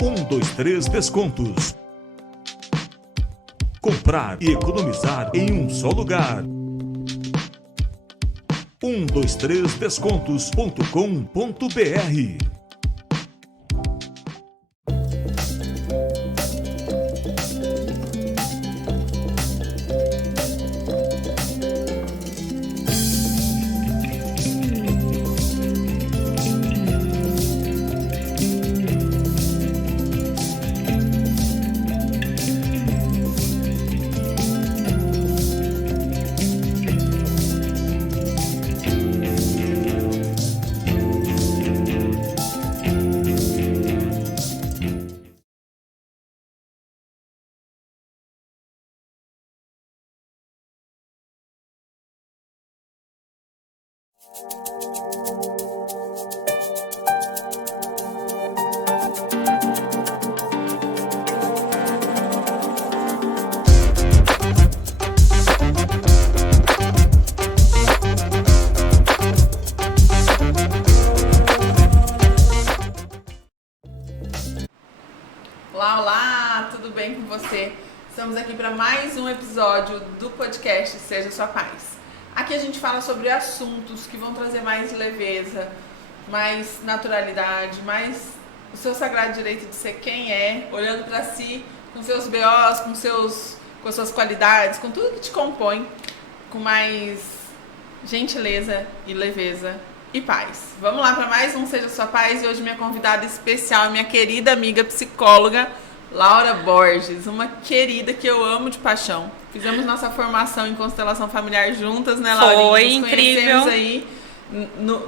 123 Descontos. Comprar e economizar em um só lugar. 123descontos.com.br. Olá, olá, tudo bem com você? Estamos aqui para mais um episódio do podcast Seja Sua Paz. Aqui a gente fala sobre assuntos que vão trazer mais leveza, mais naturalidade, mais o seu sagrado direito de ser quem é, olhando para si, com seus BOs, com suas qualidades, com tudo que te compõe, com mais gentileza e leveza e paz. Vamos lá para mais um Seja Sua Paz, e hoje minha convidada especial, minha querida amiga psicóloga Laura Borges, uma querida que eu amo de paixão. Fizemos nossa formação em constelação familiar juntas, né, Laura? Foi incrível. Conhecemos aí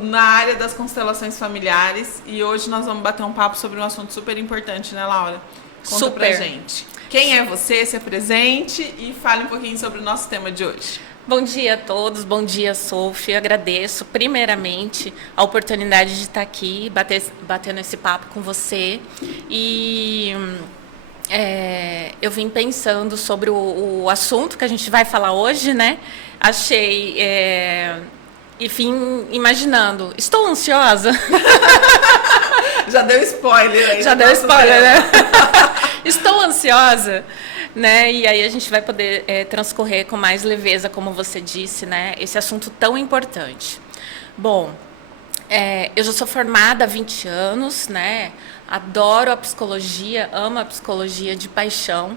na área das constelações familiares, e hoje nós vamos bater um papo sobre um assunto super importante, né, Laura? Conta super pra gente. Quem é você? Se apresente e fale um pouquinho sobre o nosso tema de hoje. Bom dia a todos, bom dia, Sophie. Eu agradeço primeiramente a oportunidade de estar aqui, batendo esse papo com você. E eu vim pensando sobre o assunto que a gente vai falar hoje, né? Achei e vim imaginando. Estou ansiosa? Já deu spoiler aí. Já deu spoiler, né? Estou ansiosa, né? E aí a gente vai poder transcorrer com mais leveza, como você disse, né? Esse assunto tão importante. Bom, eu já sou formada há 20 anos, né? Adoro a psicologia, amo a psicologia de paixão.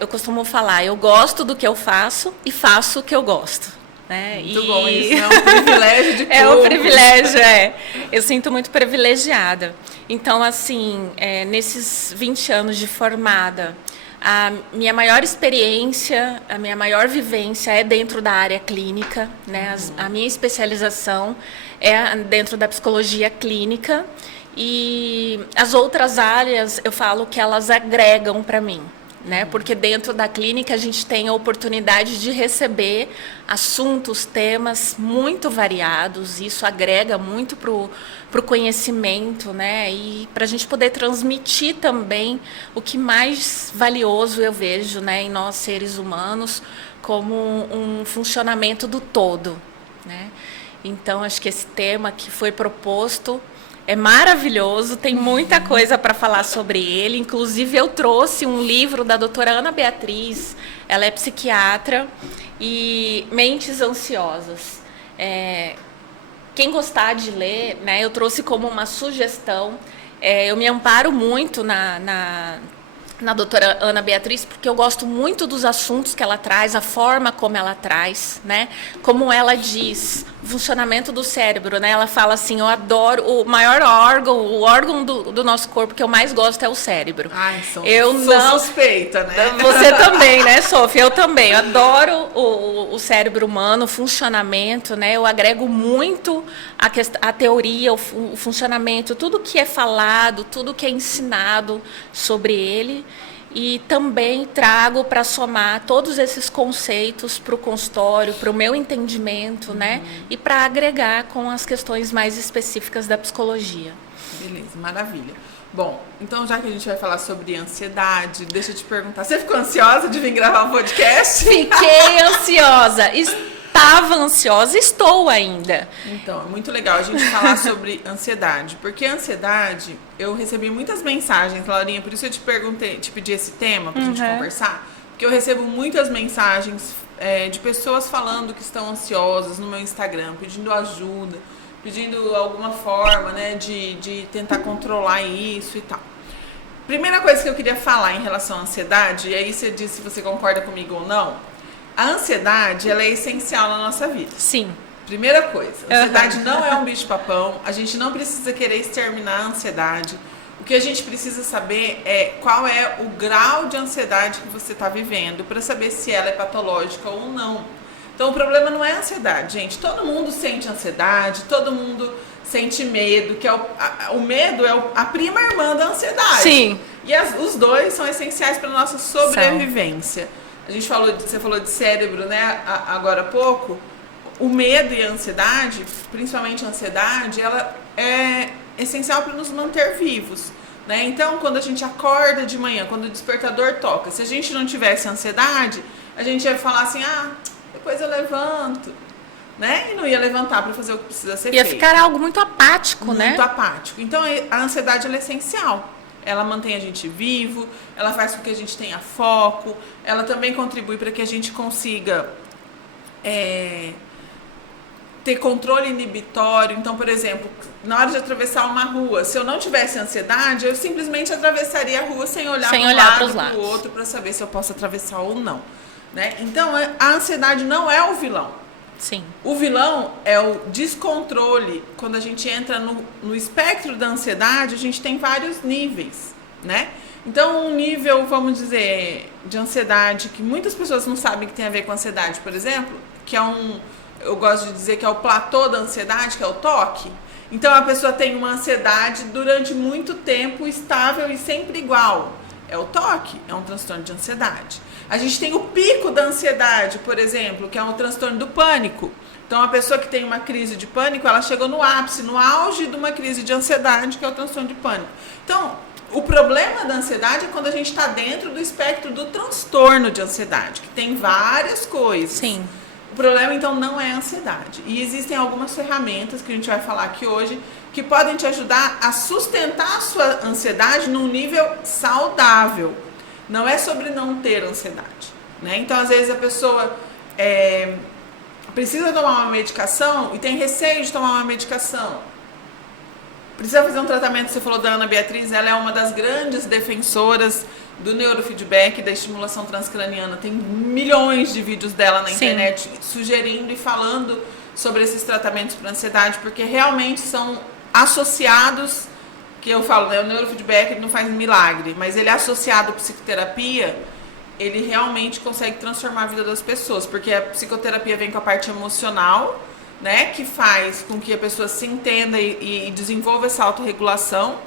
Eu costumo falar, eu gosto do que eu faço e faço o que eu gosto. Né? Muito bom, isso é um privilégio de poucos. É um privilégio, Eu sinto muito privilegiada. Então, assim, nesses 20 anos de formada, a minha maior experiência, a minha maior vivência é dentro da área clínica, né? A minha especialização é dentro da psicologia clínica, e as outras áreas eu falo que elas agregam para mim. Né? Porque dentro da clínica a gente tem a oportunidade de receber assuntos, temas muito variados. Isso agrega muito para o conhecimento, né? E para a gente poder transmitir também o que mais valioso eu vejo, né, em nós seres humanos, como um funcionamento do todo, né? Então acho que esse tema que foi proposto é maravilhoso, tem muita coisa para falar sobre ele. Inclusive, eu trouxe um livro da doutora Ana Beatriz, ela é psiquiatra, e Mentes Ansiosas. Quem gostar de ler, né, eu trouxe como uma sugestão. Eu me amparo muito na doutora Ana Beatriz, porque eu gosto muito dos assuntos que ela traz, a forma como ela traz, né? Como ela diz, o funcionamento do cérebro, né? Ela fala assim, eu adoro, o maior órgão, o órgão do nosso corpo que eu mais gosto é o cérebro. Ai, sou suspeita, né? Você também, né, Sophie? Eu também, eu adoro o cérebro humano, o funcionamento, né? Eu agrego muito a teoria, o funcionamento, tudo que é falado, tudo que é ensinado sobre ele. E também trago para somar todos esses conceitos para o consultório, para o meu entendimento, né? E para agregar com as questões mais específicas da psicologia. Beleza, maravilha. Bom, então já que a gente vai falar sobre ansiedade, deixa eu te perguntar, você ficou ansiosa de vir gravar um podcast? Fiquei ansiosa. estava ansiosa, estou ainda. Então, é muito legal a gente falar sobre ansiedade, porque a ansiedade, eu recebi muitas mensagens, Laurinha, por isso eu te perguntei, te pedi esse tema pra gente conversar, porque eu recebo muitas mensagens de pessoas falando que estão ansiosas no meu Instagram, pedindo ajuda, pedindo alguma forma, né, de tentar controlar isso e tal. Primeira coisa que eu queria falar em relação à ansiedade, e aí você diz se você concorda comigo ou não, a ansiedade, ela é essencial na nossa vida. Sim. Primeira coisa, a ansiedade não é um bicho-papão, a gente não precisa querer exterminar a ansiedade. O que a gente precisa saber é qual é o grau de ansiedade que você está vivendo, para saber se ela é patológica ou não. Então, o problema não é a ansiedade, gente. Todo mundo sente ansiedade, todo mundo sente medo, que é o medo é a prima irmã da ansiedade. Sim. E os dois são essenciais para a nossa sobrevivência. A gente você falou de cérebro, né, agora há pouco. O medo e a ansiedade, principalmente a ansiedade, ela é essencial para nos manter vivos, né? Então, quando a gente acorda de manhã, quando o despertador toca, se a gente não tivesse ansiedade, a gente ia falar assim, depois eu levanto, né? E não ia levantar para fazer o que precisa ser feito. Ia ficar algo muito apático, né? Muito apático. Então, a ansiedade, ela é essencial. Ela mantém a gente vivo, ela faz com que a gente tenha foco, ela também contribui para que a gente consiga ter controle inibitório. Então, por exemplo, na hora de atravessar uma rua, se eu não tivesse ansiedade, eu simplesmente atravessaria a rua sem olhar para um lado, para o outro, para saber se eu posso atravessar ou não, né? Então, a ansiedade não é o vilão. Sim. O vilão é o descontrole. Quando a gente entra no espectro da ansiedade, a gente tem vários níveis, né? Então, um nível, vamos dizer, de ansiedade que muitas pessoas não sabem que tem a ver com ansiedade, por exemplo, que é eu gosto de dizer que é o platô da ansiedade, que é o toque. Então, a pessoa tem uma ansiedade durante muito tempo estável e sempre igual. É o toque, é um transtorno de ansiedade. A gente tem o pico da ansiedade, por exemplo, que é um transtorno do pânico. Então, a pessoa que tem uma crise de pânico, ela chegou no ápice, no auge de uma crise de ansiedade, que é o transtorno de pânico. Então, o problema da ansiedade é quando a gente está dentro do espectro do transtorno de ansiedade, que tem várias coisas. Sim. O problema, então, não é a ansiedade. E existem algumas ferramentas que a gente vai falar aqui hoje que podem te ajudar a sustentar a sua ansiedade num nível saudável. Não é sobre não ter ansiedade, né? Então, às vezes, a pessoa precisa tomar uma medicação e tem receio de tomar uma medicação. Precisa fazer um tratamento, você falou da Ana Beatriz, ela é uma das grandes defensoras do neurofeedback, da estimulação transcraniana. Tem milhões de vídeos dela na internet sugerindo e falando sobre esses tratamentos para ansiedade, porque realmente são associados, que eu falo, né, o neurofeedback ele não faz milagre, mas ele é associado à psicoterapia, ele realmente consegue transformar a vida das pessoas, porque a psicoterapia vem com a parte emocional, né, que faz com que a pessoa se entenda e desenvolva essa autorregulação.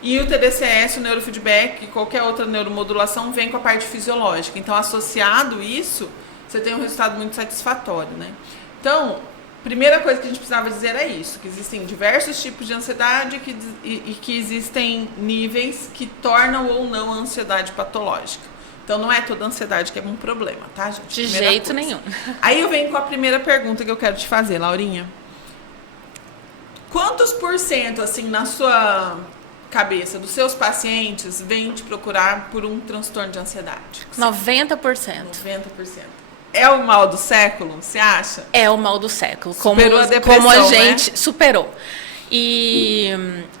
E o TDCS, o neurofeedback, qualquer outra neuromodulação vem com a parte fisiológica. Então, associado isso, você tem um resultado muito satisfatório, né? Então, primeira coisa que a gente precisava dizer é isso, que existem diversos tipos de ansiedade e que existem níveis que tornam ou não a ansiedade patológica. Então, não é toda ansiedade que é um problema, tá, gente? De jeito nenhum. Aí eu venho com a primeira pergunta que eu quero te fazer, Laurinha. Quantos % assim, na sua cabeça dos seus pacientes vêm te procurar por um transtorno de ansiedade? 90%. 90%. É o mal do século, você acha? É o mal do século. Superou a depressão, como a gente né? superou. E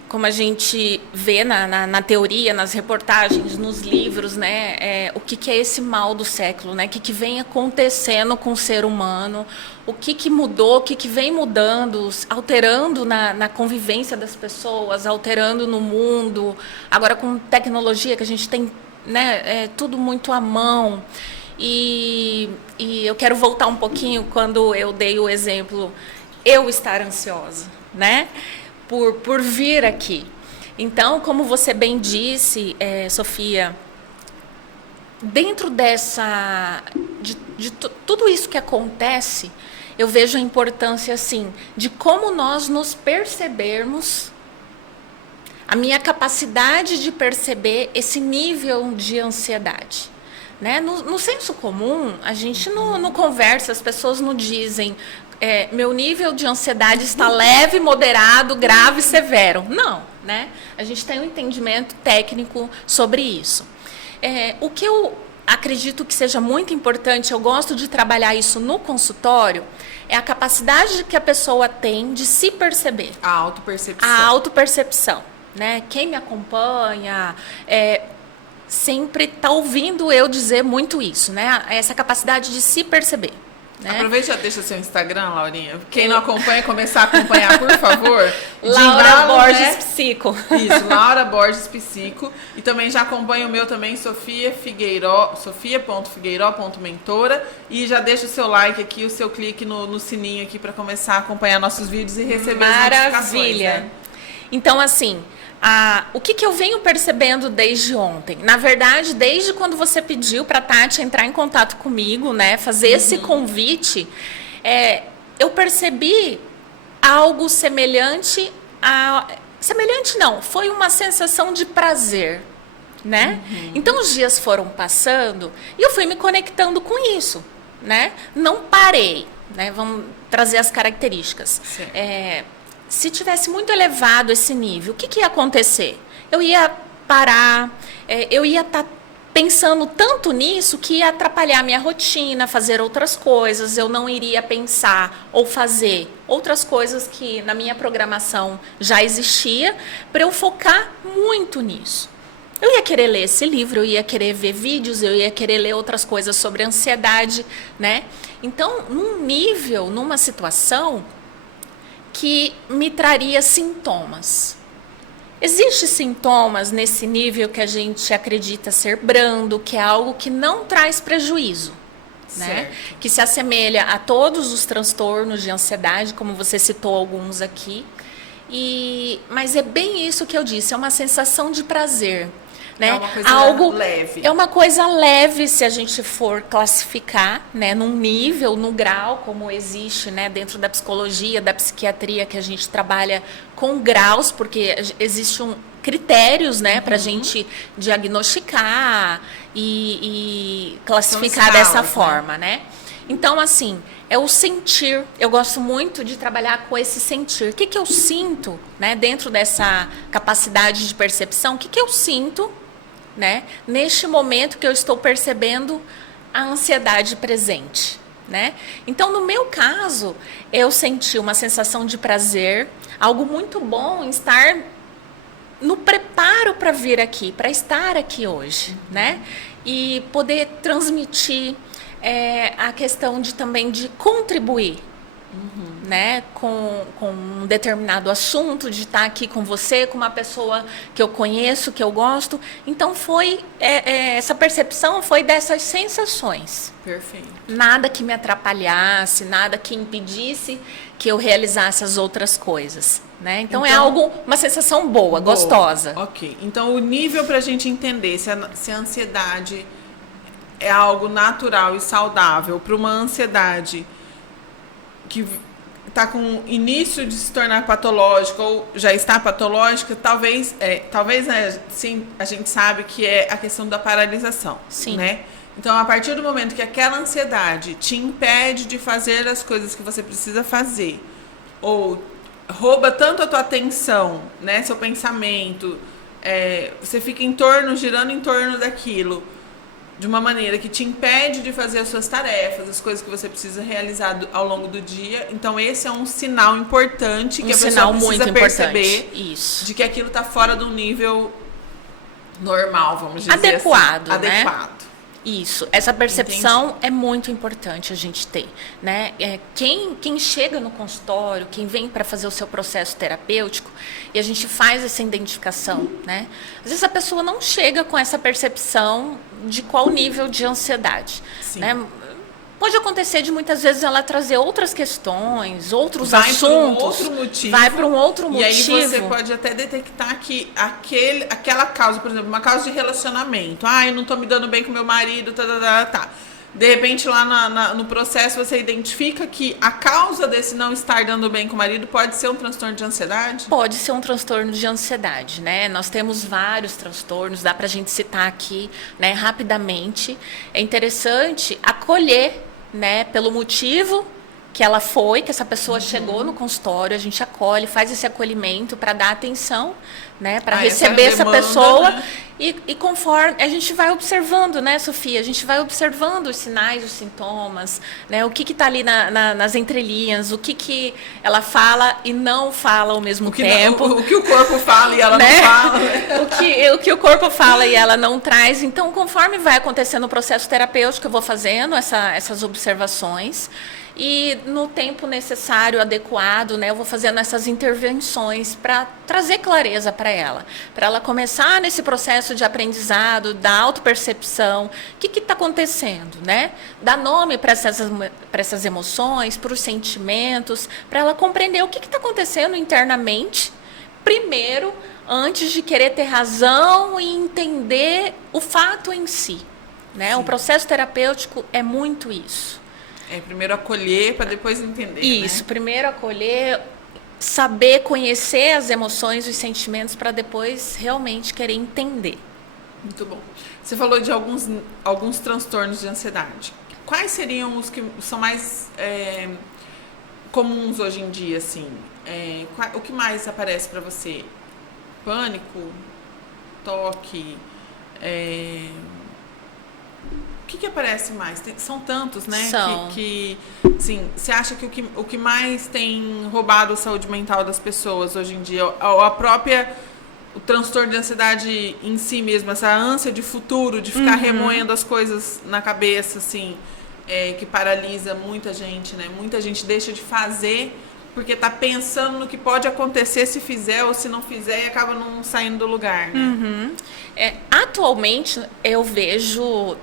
como a gente vê na teoria, nas reportagens, nos livros, né, o que é esse mal do século, né? O que vem acontecendo com o ser humano, o que mudou, o que vem mudando, alterando na convivência das pessoas, alterando no mundo. Agora com tecnologia que a gente tem, né, tudo muito à mão. E eu quero voltar um pouquinho quando eu dei o exemplo, eu estar ansiosa, né? Por vir aqui. Então, como você bem disse, Sofia, dentro de tudo isso que acontece, eu vejo a importância, assim, de como nós nos percebermos, a minha capacidade de perceber esse nível de ansiedade, né? No senso comum, a gente não conversa, as pessoas não dizem meu nível de ansiedade está leve, moderado, grave, severo. Não, né? A gente tem um entendimento técnico sobre isso. O que eu acredito que seja muito importante, eu gosto de trabalhar isso no consultório, é a capacidade que a pessoa tem de se perceber. A autopercepção. A autopercepção, né? Quem me acompanha sempre está ouvindo eu dizer muito isso, né? Essa capacidade de se perceber. Né? Aproveite e já deixa seu Instagram, Laurinha. Quem não acompanha, começar a acompanhar, por favor. Laura Borges Psico. Isso, Laura Borges Psico. E também já acompanha o meu também, sofia.figueiró.mentora. E já deixa o seu like aqui, o seu clique no sininho aqui para começar a acompanhar nossos vídeos e receber as notificações. Né? Então, assim, o que eu venho percebendo desde ontem? Na verdade, desde quando você pediu para a Tati entrar em contato comigo, né, fazer esse convite, eu percebi algo semelhante a... Semelhante não, foi uma sensação de prazer, né? Então, os dias foram passando e eu fui me conectando com isso, né? Não parei, né? Vamos trazer as características. Se tivesse muito elevado esse nível, o que ia acontecer? Eu ia parar, eu ia estar pensando tanto nisso que ia atrapalhar a minha rotina, fazer outras coisas, eu não iria pensar ou fazer outras coisas que na minha programação já existia, para eu focar muito nisso. Eu ia querer ler esse livro, eu ia querer ver vídeos, eu ia querer ler outras coisas sobre ansiedade, né? Então, numa situação que me traria sintomas. Existem sintomas nesse nível que a gente acredita ser brando, que é algo que não traz prejuízo, né? Que se assemelha a todos os transtornos de ansiedade, como você citou alguns aqui. Mas é bem isso que eu disse, é uma sensação de prazer. Né? É uma coisa leve. É uma coisa leve se a gente for classificar, né, num nível, no grau, como existe, né, dentro da psicologia, da psiquiatria, que a gente trabalha com graus, porque existem critérios, né, para a gente diagnosticar e classificar dessa forma, né? Então, assim, é o sentir. Eu gosto muito de trabalhar com esse sentir. O que eu sinto, né, dentro dessa capacidade de percepção? O que eu sinto, né, neste momento que eu estou percebendo a ansiedade presente, né? Então, no meu caso, eu senti uma sensação de prazer, algo muito bom em estar no preparo para vir aqui, para estar aqui hoje, né? E poder transmitir a questão também de contribuir, né, com um determinado assunto, de estar aqui com você, com uma pessoa que eu conheço, que eu gosto. Então, essa percepção foi dessas sensações. Perfeito. Nada que me atrapalhasse, nada que impedisse que eu realizasse as outras coisas, né? Então uma sensação boa, gostosa. Ok. Então, o nível para a gente entender se a ansiedade é algo natural e saudável para uma ansiedade que está com início de se tornar patológica ou já está patológica, talvez sim, a gente sabe que é a questão da paralisação, sim, né? Então, a partir do momento que aquela ansiedade te impede de fazer as coisas que você precisa fazer, ou rouba tanto a tua atenção, né, seu pensamento, você fica girando em torno daquilo, de uma maneira que te impede de fazer as suas tarefas, as coisas que você precisa realizar ao longo do dia. Então, esse é um sinal importante que a pessoa precisa perceber isso, de que aquilo está fora do nível normal, vamos dizer adequado, assim. Né? Adequado. Isso, essa percepção é muito importante a gente ter, né? Quem chega no consultório, quem vem para fazer o seu processo terapêutico, e a gente faz essa identificação, né? Às vezes a pessoa não chega com essa percepção de qual nível de ansiedade, né? Pode acontecer de muitas vezes ela trazer outras questões, outros assuntos. Vai para um outro motivo. E aí você pode até detectar que aquela causa, por exemplo, uma causa de relacionamento. Eu não tô me dando bem com meu marido, tá. De repente, lá no processo, você identifica que a causa desse não estar dando bem com o marido pode ser um transtorno de ansiedade? Pode ser um transtorno de ansiedade, né? Nós temos vários transtornos, dá pra gente citar aqui, né, rapidamente. É interessante acolher, né, pelo motivo que ela foi, que essa pessoa chegou no consultório, a gente acolhe, faz esse acolhimento para dar atenção, né, para receber essa demanda, pessoa, né? e conforme a gente vai observando, né, Sofia, a gente vai observando os sinais, os sintomas, né, o que está ali nas entrelinhas, o que ela fala e não fala ao mesmo tempo. O que o corpo fala e ela né? não fala. O que o corpo fala e ela não traz. Então, conforme vai acontecendo o processo terapêutico, eu vou fazendo essas observações. E no tempo necessário, adequado, né, eu vou fazendo essas intervenções para trazer clareza para ela começar nesse processo de aprendizado, da autopercepção, o que está acontecendo, né? Dar nome para essas emoções, para os sentimentos, para ela compreender o que está acontecendo internamente, primeiro, antes de querer ter razão e entender o fato em si, né? O processo terapêutico é muito isso. Primeiro acolher para depois entender. Isso, né? Primeiro acolher, saber conhecer as emoções, os sentimentos, para depois realmente querer entender. Muito bom. Você falou de alguns transtornos de ansiedade. Quais seriam os que são mais comuns hoje em dia, assim? O que mais aparece para você? Pânico? Toque? O que aparece mais? São tantos, né? São. Sim, você acha que o que mais tem roubado a saúde mental das pessoas hoje em dia, o transtorno de ansiedade em si mesmo, essa ânsia de futuro, de ficar remoendo as coisas na cabeça, assim, que paralisa muita gente, né? Muita gente deixa de fazer porque tá pensando no que pode acontecer se fizer ou se não fizer e acaba não saindo do lugar, né? Atualmente, eu vejo,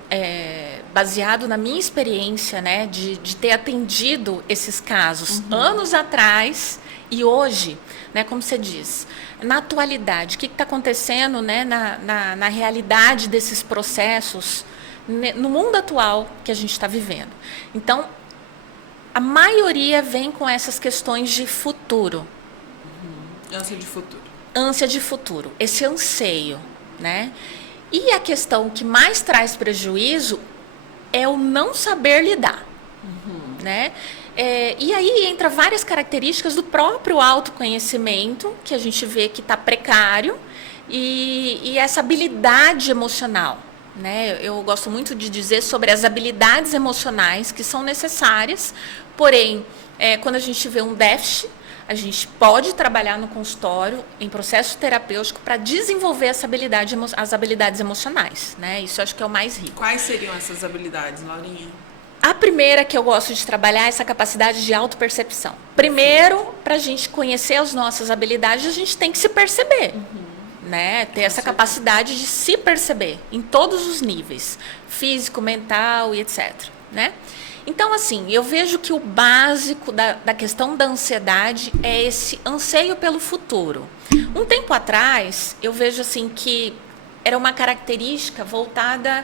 baseado na minha experiência, né, de ter atendido esses casos anos atrás e hoje, né, como você diz, na atualidade, o que está acontecendo, né, na realidade desses processos, no mundo atual que a gente está vivendo. Então, a maioria vem com essas questões de futuro. Ânsia de futuro. Ânsia de futuro, esse anseio, né? E a questão que mais traz prejuízo é o não saber lidar, né? E aí entra várias características do próprio autoconhecimento, que a gente vê que está precário, e essa habilidade emocional, né? Eu gosto muito de dizer sobre as habilidades emocionais que são necessárias, porém, quando a gente vê um déficit, a gente pode trabalhar no consultório, em processo terapêutico, para desenvolver as habilidades emocionais, né? Isso eu acho que é o mais rico. Quais seriam essas habilidades, Laurinha? A primeira que eu gosto de trabalhar é essa capacidade de autopercepção. Primeiro, para a gente conhecer as nossas habilidades, a gente tem que se perceber. Né? Ter essa capacidade de se perceber em todos os níveis, físico, mental e etc. Né? Então, assim, eu vejo que o básico da questão da ansiedade é esse anseio pelo futuro. Um tempo atrás, eu vejo assim que era uma característica voltada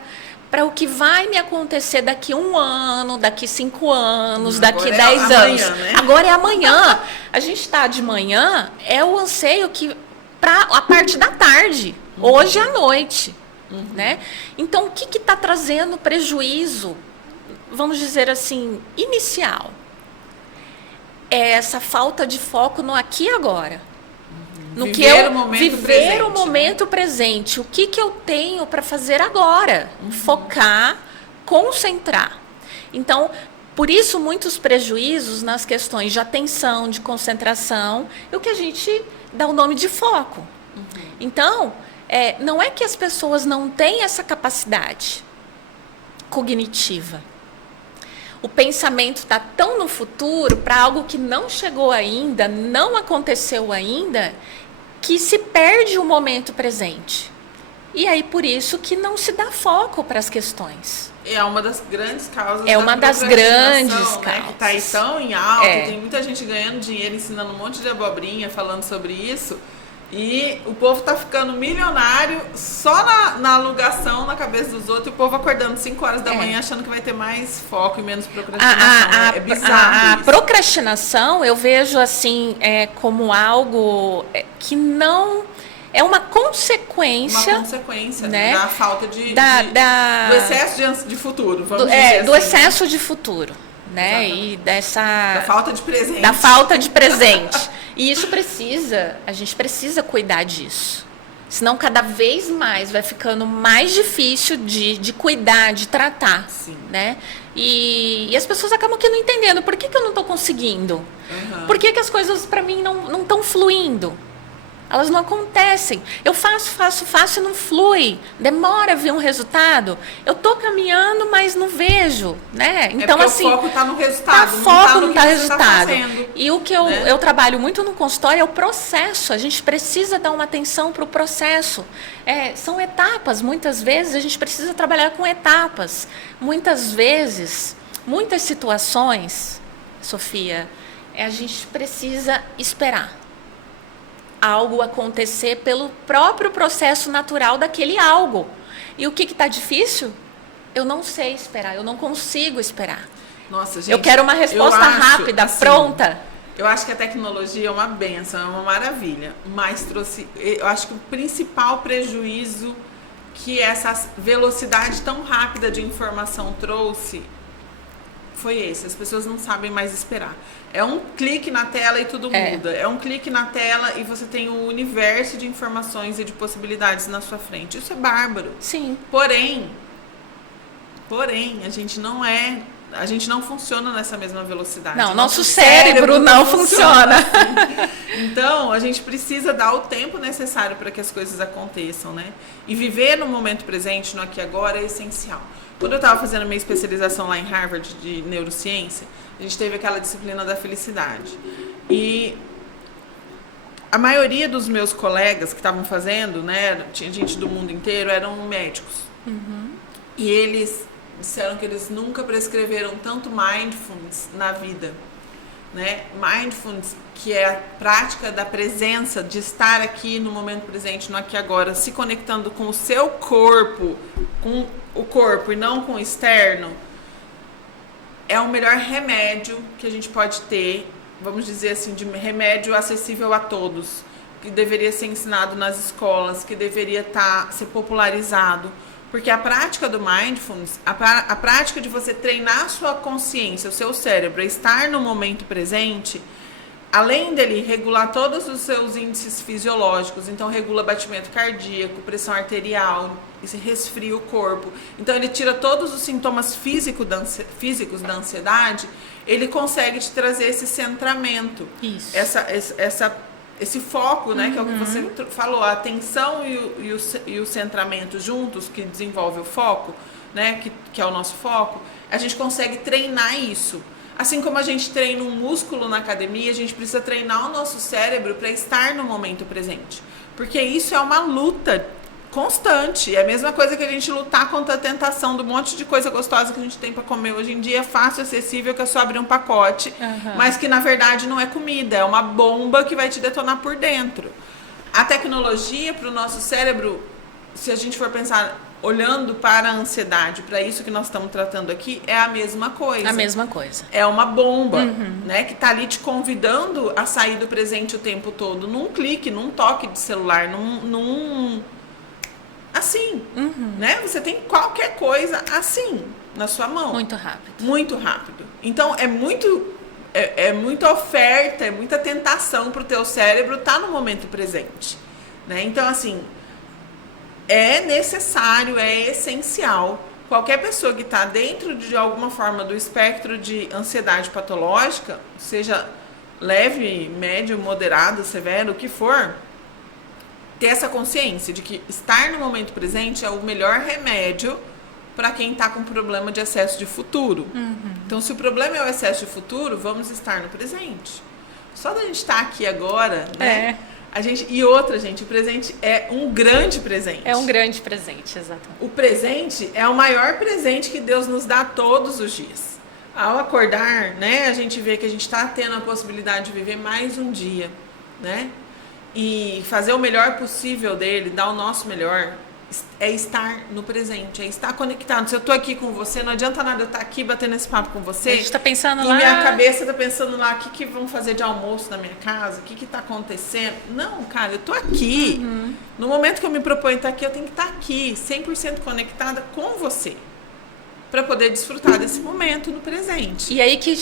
para o que vai me acontecer daqui 1 ano, daqui 5 anos, daqui 10 anos. Amanhã, né? Agora é amanhã. A gente está de manhã, é o anseio que para a parte da tarde, hoje à noite, né? Então, o que está trazendo prejuízo, vamos dizer assim, inicial? É essa falta de foco no aqui e agora. No Viver o momento presente. O que eu tenho para fazer agora? Focar, concentrar. Então, por isso, muitos prejuízos nas questões de atenção, de concentração, e o que a gente dá o nome de foco. Então, não é que as pessoas não têm essa capacidade cognitiva. O pensamento está tão no futuro para algo que não chegou ainda, não aconteceu ainda, que se perde o momento presente. E aí, por isso que não se dá foco para as questões. É uma das grandes causas É uma das grandes né? causas. Que está aí tão em alta, tem muita gente ganhando dinheiro, ensinando um monte de abobrinha, falando sobre isso. E o povo tá ficando milionário só na alugação, na cabeça dos outros, e o povo acordando 5 horas da manhã achando que vai ter mais foco e menos procrastinação. É bizarro a isso. procrastinação eu vejo assim como algo que não é uma consequência. Uma consequência, né? Da falta do excesso de futuro, vamos dizer assim. Do excesso de futuro, né? Exatamente. E da falta de presente. Da falta de presente. E isso a gente precisa cuidar disso. Senão cada vez mais vai ficando mais difícil de cuidar, de tratar. Sim. Né? E as pessoas acabam que não entendendo. Por que eu não estou conseguindo? Uhum. Por que as coisas para mim não estão fluindo? Elas não acontecem. Eu faço e não flui. Demora a ver um resultado. Eu tô caminhando, mas não vejo, né? Então, assim, o foco tá no resultado. Não tá resultado. E o que né? eu trabalho muito no consultório é o processo. A gente precisa dar uma atenção para o processo. São etapas. Muitas vezes a gente precisa trabalhar com etapas. Muitas vezes, muitas situações, Sofia, a gente precisa esperar algo acontecer pelo próprio processo natural daquele algo. E o que está difícil? Eu não sei esperar, eu não consigo esperar. Nossa, gente, eu quero uma resposta rápida, assim, pronta. Eu acho que a tecnologia é uma benção, é uma maravilha, mas trouxe, eu acho que o principal prejuízo que essa velocidade tão rápida de informação trouxe foi esse. As pessoas não sabem mais esperar. É um clique na tela e tudo muda. É um clique na tela e você tem um universo de informações e de possibilidades na sua frente. Isso é bárbaro. Sim. Porém, a gente não funciona nessa mesma velocidade. Não, nosso cérebro não funciona. Assim. Então, a gente precisa dar o tempo necessário para que as coisas aconteçam, né? E viver no momento presente, no aqui e agora, é essencial. Quando eu estava fazendo minha especialização lá em Harvard de neurociência, a gente teve aquela disciplina da felicidade. E a maioria dos meus colegas que estavam fazendo, né, tinha gente do mundo inteiro, eram médicos. Uhum. E eles disseram que eles nunca prescreveram tanto mindfulness na vida. Né? Mindfulness, que é a prática da presença, de estar aqui no momento presente, no aqui e agora, se conectando com o seu corpo, com o corpo e não com o externo, é o melhor remédio que a gente pode ter, vamos dizer assim, de remédio acessível a todos, que deveria ser ensinado nas escolas, que deveria ser popularizado. Porque a prática do mindfulness, a prática de você treinar a sua consciência, o seu cérebro, a estar no momento presente, além dele regular todos os seus índices fisiológicos, então regula batimento cardíaco, pressão arterial, resfria o corpo, então ele tira todos os sintomas físicos da ansiedade, ele consegue te trazer esse centramento, isso. Esse foco, né, que é o que você falou, a atenção e o centramento juntos, que desenvolve o foco, né, que é o nosso foco, a gente consegue treinar isso. Assim como a gente treina um músculo na academia, a gente precisa treinar o nosso cérebro para estar no momento presente. Porque isso é uma luta constante. É a mesma coisa que a gente lutar contra a tentação do monte de coisa gostosa que a gente tem para comer hoje em dia, fácil, acessível, que é só abrir um pacote, mas que na verdade não é comida, é uma bomba que vai te detonar por dentro. A tecnologia para o nosso cérebro, se a gente for pensar olhando para a ansiedade, para isso que nós estamos tratando aqui, é a mesma coisa. A mesma coisa. É uma bomba, né, que está ali te convidando a sair do presente o tempo todo, num clique, num toque de celular, assim, né? Você tem qualquer coisa assim na sua mão. Muito rápido. Muito rápido. Então, é muita oferta, é muita tentação para o teu cérebro estar no momento presente, né? Então, assim, é necessário, é essencial. Qualquer pessoa que está dentro de alguma forma do espectro de ansiedade patológica, seja leve, médio, moderado, severo, o que for, ter essa consciência de que estar no momento presente é o melhor remédio para quem está com problema de excesso de futuro. Então, se o problema é o excesso de futuro, vamos estar no presente. Só da gente estar aqui agora, né? O presente é um grande presente. É um grande presente, exatamente. O presente é o maior presente que Deus nos dá todos os dias. Ao acordar, né, a gente vê que a gente está tendo a possibilidade de viver mais um dia, né? e fazer o melhor possível dele, dar o nosso melhor, é estar no presente, é estar conectado. Se eu tô aqui com você, não adianta nada eu estar aqui batendo esse papo com você. A gente tá pensando e lá... minha cabeça tá pensando lá, o que vão fazer de almoço na minha casa? O que tá acontecendo? Não, cara, eu tô aqui. No momento que eu me proponho estar aqui, eu tenho que estar aqui, 100% conectada com você, para poder desfrutar desse momento no presente. E aí que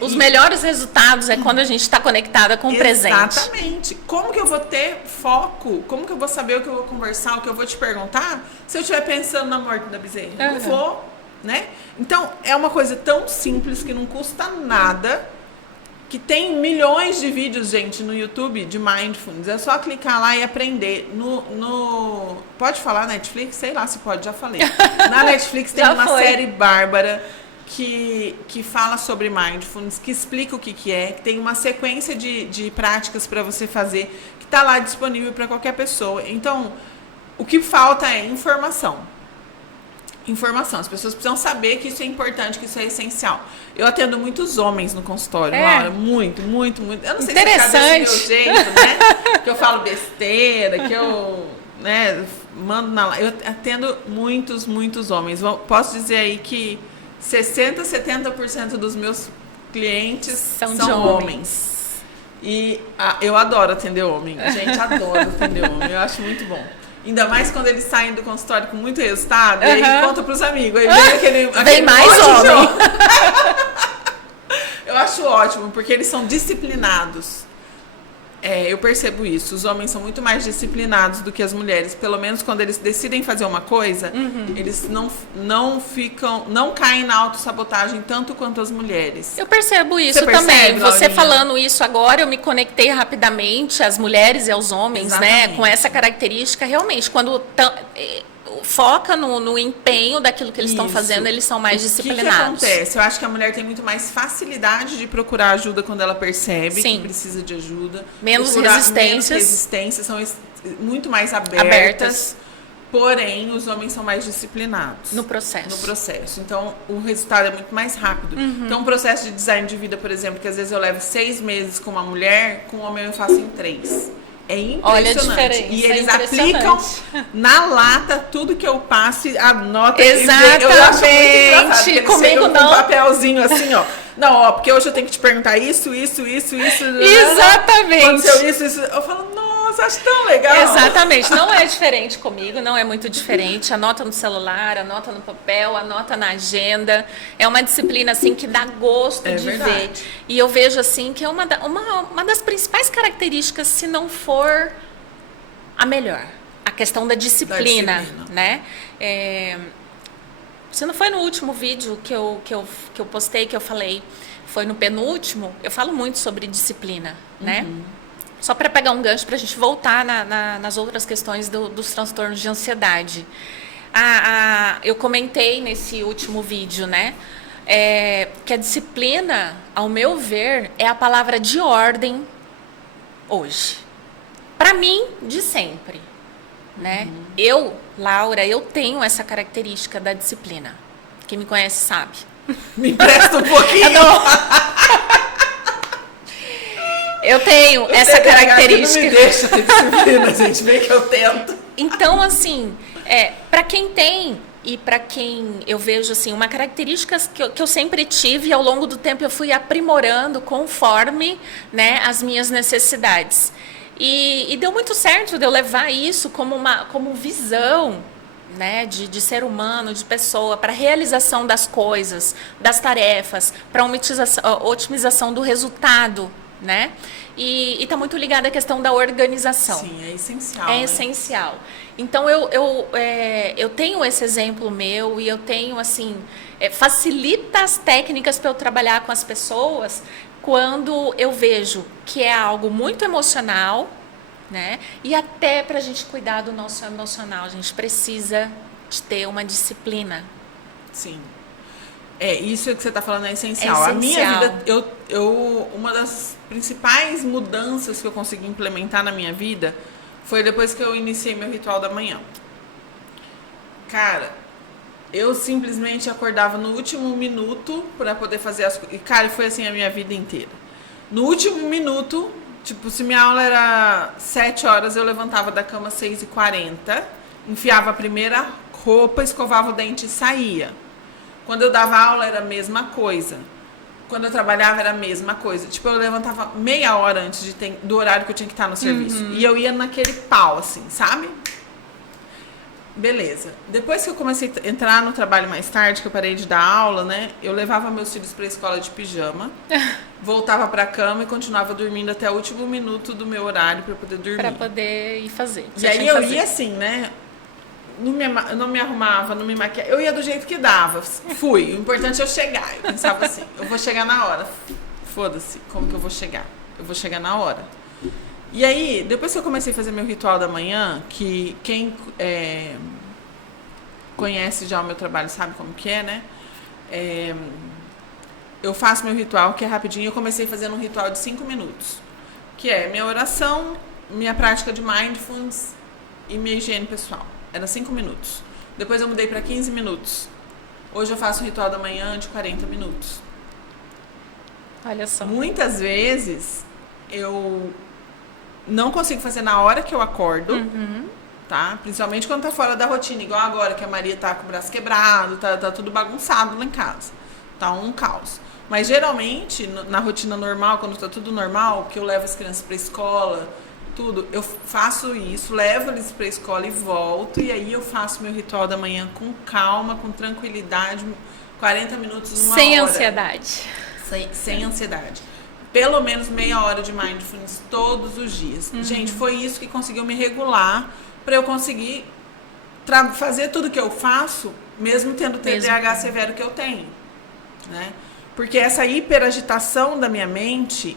os melhores resultados é quando a gente está conectada com o presente. Exatamente. Como que eu vou ter foco? Como que eu vou saber o que eu vou conversar, o que eu vou te perguntar, se eu estiver pensando na morte da bezerra? Não vou, né? Então, é uma coisa tão simples que não custa nada, que tem milhões de vídeos, gente, no YouTube de Mindfulness. É só clicar lá e aprender. Pode falar Netflix? Sei lá se pode, já falei. Na Netflix tem uma série bárbara que fala sobre Mindfulness, que explica o que é, que tem uma sequência de práticas para você fazer, que está lá disponível para qualquer pessoa. Então, o que falta é informação. As pessoas precisam saber que isso é importante, que isso é essencial. Eu atendo muitos homens no consultório, Laura, muito. Eu não sei se é cada meu jeito, né? Que eu falo besteira, que eu, né, mando na... Eu atendo muitos homens. Posso dizer aí que 60-70% dos meus clientes são homens. E eu adoro atender homem. Gente, adoro atender homem. Eu acho muito bom. Ainda mais quando eles saem do consultório com muito resultado, e aí conta pros amigos. Aí vem vem mais homem. Eu acho ótimo, porque eles são disciplinados. Eu percebo isso. Os homens são muito mais disciplinados do que as mulheres. Pelo menos quando eles decidem fazer uma coisa, eles não caem na autossabotagem tanto quanto as mulheres. Eu percebo isso também. Você falando isso agora, eu me conectei rapidamente às mulheres e aos homens, né? Com essa característica, realmente, quando foca no empenho daquilo que eles estão fazendo, eles são mais disciplinados. O que acontece? Eu acho que a mulher tem muito mais facilidade de procurar ajuda quando ela percebe que precisa de ajuda. Menos resistências, são muito mais abertas. Porém, os homens são mais disciplinados. No processo. Então, o resultado é muito mais rápido. Então, um processo de design de vida, por exemplo, que às vezes eu levo 6 meses com uma mulher, com um homem eu faço em 3. É impressionante. Olha a diferença. E eles aplicam na lata tudo que eu passo e anota. Exatamente. Eu acho muito engraçado, comigo não. Com um papelzinho assim, ó. Não, porque hoje eu tenho que te perguntar isso. Exatamente. Aconteceu isso. Eu falo, nossa, acho tão legal. Exatamente. Não é diferente comigo, não é muito diferente. Anota no celular, anota no papel, anota na agenda. É uma disciplina, assim, que dá gosto de ver. E eu vejo, assim, que é uma das principais características, se não for a melhor. A questão da disciplina. Né? Se não foi no último vídeo que eu postei, que eu falei, foi no penúltimo, eu falo muito sobre disciplina, né? Só para pegar um gancho para a gente voltar nas outras questões dos transtornos de ansiedade. Eu comentei nesse último vídeo, né? Que a disciplina, ao meu ver, é a palavra de ordem hoje. Para mim, de sempre. Né? Laura, eu tenho essa característica da disciplina. Quem me conhece sabe. Me empresta um pouquinho. Eu tenho essa característica. Não me deixa ter disciplina, gente. Vê que eu tento. Então, assim, para quem tem e para quem eu vejo assim, uma característica que eu sempre tive e ao longo do tempo eu fui aprimorando conforme, né, as minhas necessidades. E deu muito certo de eu levar isso como visão, né, de ser humano, de pessoa, para a realização das coisas, das tarefas, para a otimização do resultado, né? E está muito ligada à questão da organização. Sim, é essencial. É essencial. Então, eu tenho esse exemplo meu e eu tenho, assim, facilita as técnicas para eu trabalhar com as pessoas quando eu vejo que é algo muito emocional, né? E até para a gente cuidar do nosso emocional, a gente precisa de ter uma disciplina. Sim. Isso que você está falando é essencial. A minha vida, uma das principais mudanças que eu consegui implementar na minha vida foi depois que eu iniciei meu ritual da manhã. Cara, eu simplesmente acordava no último minuto para poder fazer as coisas. E, cara, foi assim a minha vida inteira. No último minuto, Tipo, se minha aula era 7 horas, eu levantava da cama às 6h40, enfiava a primeira roupa, escovava o dente e saía. Quando eu dava aula, era a mesma coisa. Quando eu trabalhava, era a mesma coisa. Tipo, eu levantava meia hora antes do horário que eu tinha que estar no serviço. E eu ia naquele pau, assim, sabe? Beleza. Depois que eu comecei a entrar no trabalho mais tarde, que eu parei de dar aula, né? Eu levava meus filhos pra escola de pijama, voltava pra cama e continuava dormindo até o último minuto do meu horário pra poder dormir. Pra poder ir fazer. E aí eu ia assim, né? Não me arrumava, não me maquiava. Eu ia do jeito que dava. Fui. O importante é eu chegar. Eu pensava assim, eu vou chegar na hora. Foda-se, como que eu vou chegar? Eu vou chegar na hora. E aí, depois que eu comecei a fazer meu ritual da manhã, que quem conhece já o meu trabalho sabe como que é, né? Eu faço meu ritual, que é rapidinho. Eu comecei fazendo um ritual de 5 minutos. Que é minha oração, minha prática de mindfulness e minha higiene pessoal. Era 5 minutos. Depois eu mudei para 15 minutos. Hoje eu faço um ritual da manhã de 40 minutos. Olha só. Muitas vezes eu não consigo fazer na hora que eu acordo, tá? Principalmente quando tá fora da rotina, igual agora que a Maria tá com o braço quebrado, tá tudo bagunçado lá em casa. Tá um caos. Mas geralmente, na rotina normal, quando tá tudo normal, que eu levo as crianças pra escola, tudo, eu faço isso, levo eles pra escola e volto, e aí eu faço meu ritual da manhã com calma, com tranquilidade, 40 minutos, uma hora. Sem ansiedade. Sem ansiedade. Pelo menos meia hora de mindfulness todos os dias. Gente, foi isso que conseguiu me regular para eu conseguir fazer tudo que eu faço, mesmo tendo o TDAH severo que eu tenho, né? Porque essa hiperagitação da minha mente,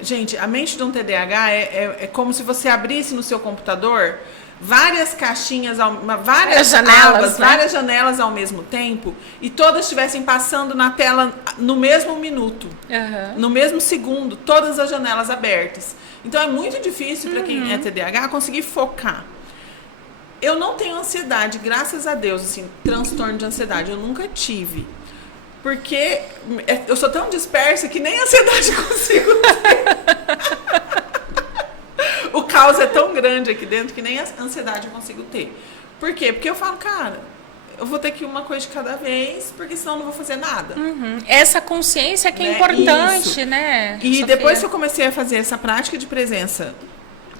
gente, a mente de um TDAH é como se você abrisse no seu computador várias caixinhas, várias janelas, né? Várias janelas ao mesmo tempo, e todas estivessem passando na tela no mesmo minuto, no mesmo segundo, todas as janelas abertas. Então é muito difícil para quem é TDAH conseguir focar. Eu não tenho ansiedade, graças a Deus, assim, transtorno de ansiedade, eu nunca tive. Porque eu sou tão dispersa que nem ansiedade consigo ter. O caos é tão grande aqui dentro que nem a ansiedade eu consigo ter. Por quê? Porque eu falo, cara, eu vou ter que ir uma coisa de cada vez, porque senão eu não vou fazer nada. Essa consciência que é importante, Isso. né? E Sofia? depois que eu comecei a fazer essa prática de presença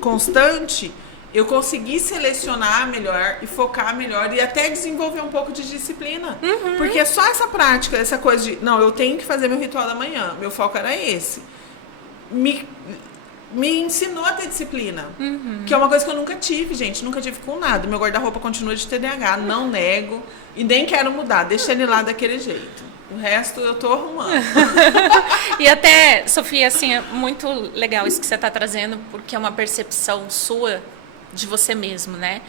constante, eu consegui selecionar melhor e focar melhor e até desenvolver um pouco de disciplina. Porque só essa prática, essa coisa de, não, eu tenho que fazer meu ritual da manhã, meu foco era esse. Me ensinou a ter disciplina. Que é uma coisa que eu nunca tive, gente. Nunca tive com nada. Meu guarda-roupa continua de TDAH, não nego. E nem quero mudar. Deixa ele lá daquele jeito. O resto eu tô arrumando. E até, Sofia, assim, é muito legal isso que você está trazendo, porque é uma percepção sua de você mesmo, né?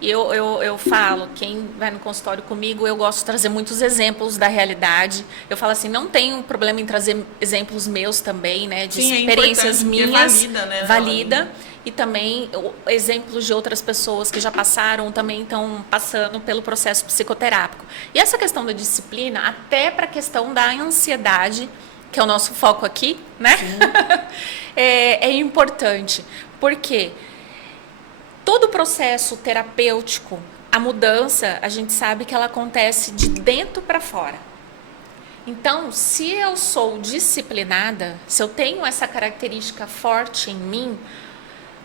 E eu falo, quem vai no consultório comigo, eu gosto de trazer muitos exemplos da realidade. Eu falo assim, não tenho problema em trazer exemplos meus também, né? De experiências minhas. Valida, né? Valida. E também exemplos de outras pessoas que já passaram, também estão passando pelo processo psicoterápico. E essa questão da disciplina, até para a questão da ansiedade, que é o nosso foco aqui, né? é importante. Por quê? Todo o processo terapêutico, a mudança, a gente sabe que ela acontece de dentro para fora. Então, se eu sou disciplinada, se eu tenho essa característica forte em mim,